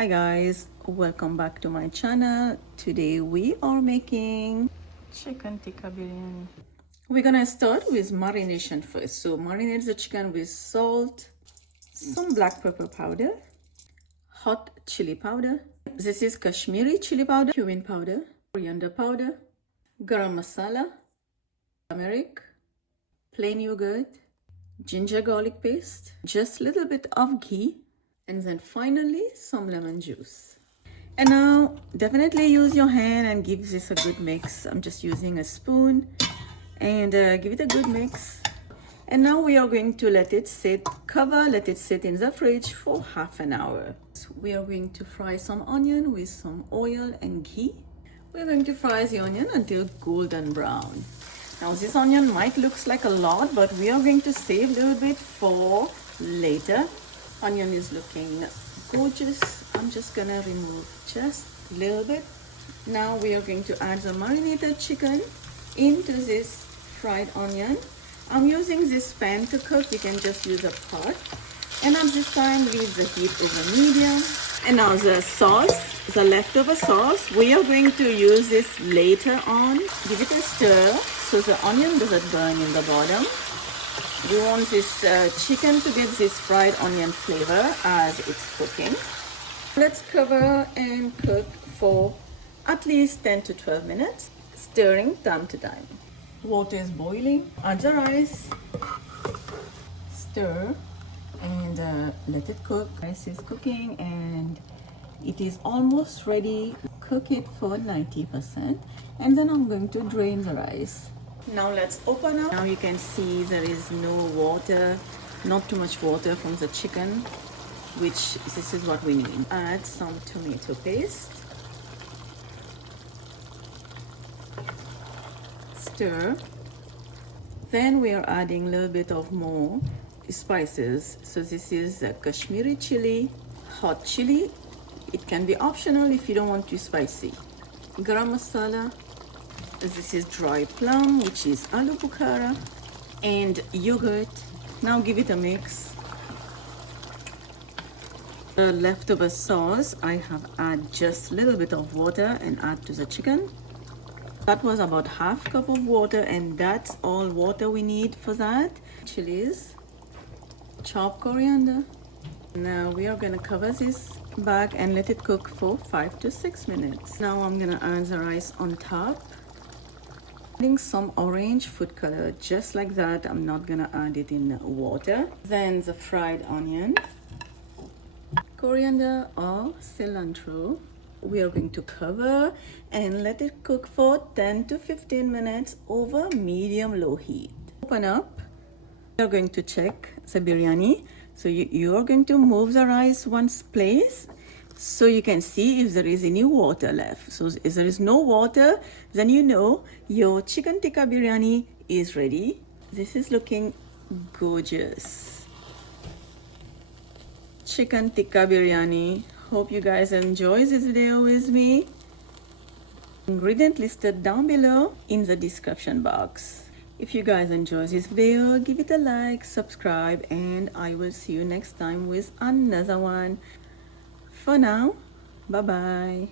Hi guys, welcome back to my channel. Today we are making chicken tikka biryani. We're gonna start with marination first. So marinate the chicken with salt, some black pepper powder, hot chili powder. This is Kashmiri chili powder, cumin powder, coriander powder, garam masala, turmeric, plain yogurt, ginger garlic paste, just a little bit of ghee, and then finally some lemon juice. And now definitely use your hand and give this a good mix. I'm just using a spoon and give it a good mix. And now we are going to let it sit, let it sit in the fridge for half an hour. So we are going to fry some onion with some oil and ghee. We're going to fry the onion until golden brown. Now this onion might look like a lot, but we are going to save a little bit for later. Onion is looking gorgeous. I'm just gonna remove just a little bit. Now we are going to add the marinated chicken into this fried onion. I'm using this pan to cook. You can just use a pot. And at this time, leave the heat over medium. And now the sauce, the leftover sauce, we are going to use this later on. Give it a stir so the onion doesn't burn in the bottom. We want this chicken to get this fried onion flavor as it's cooking. Let's cover and cook for at least 10 to 12 minutes, stirring time to time. Water is boiling, add the rice, stir, and let it cook. Rice is cooking and it is almost ready. Cook it for 90%, and then I'm going to drain the rice. Now let's open up. Now you can see there is no water, not too much water from the chicken, which this is what we need. Add some tomato paste. Stir. Then we are adding a little bit of more spices. So this is Kashmiri chili, hot chili. It can be optional if you don't want too spicy. Garam masala. This is dry plum, which is aloo bukhara, and yogurt. Now give it a mix. The leftover sauce, I have added just a little bit of water and add to the chicken. That was about half cup of water, and that's all water we need for that. Chillies, chopped coriander. Now we are gonna cover this back and let it cook for 5 to 6 minutes. Now I'm gonna add the rice on top. Adding some orange food color, just like that. I'm not gonna add it in water. Then the fried onion, coriander or cilantro. We are going to cover and let it cook for 10 to 15 minutes over medium-low heat. Open up. You're going to check the biryani. So you are going to move the rice once place, so you can see if there is any water left. So if there is no water, then you know your chicken tikka biryani is ready. This is looking gorgeous. Chicken tikka biryani. Hope you guys enjoy this video with me. Ingredient listed down below in the description box. If you guys enjoy this video, give it a like, subscribe, and I will see you next time with another one. For now, bye bye.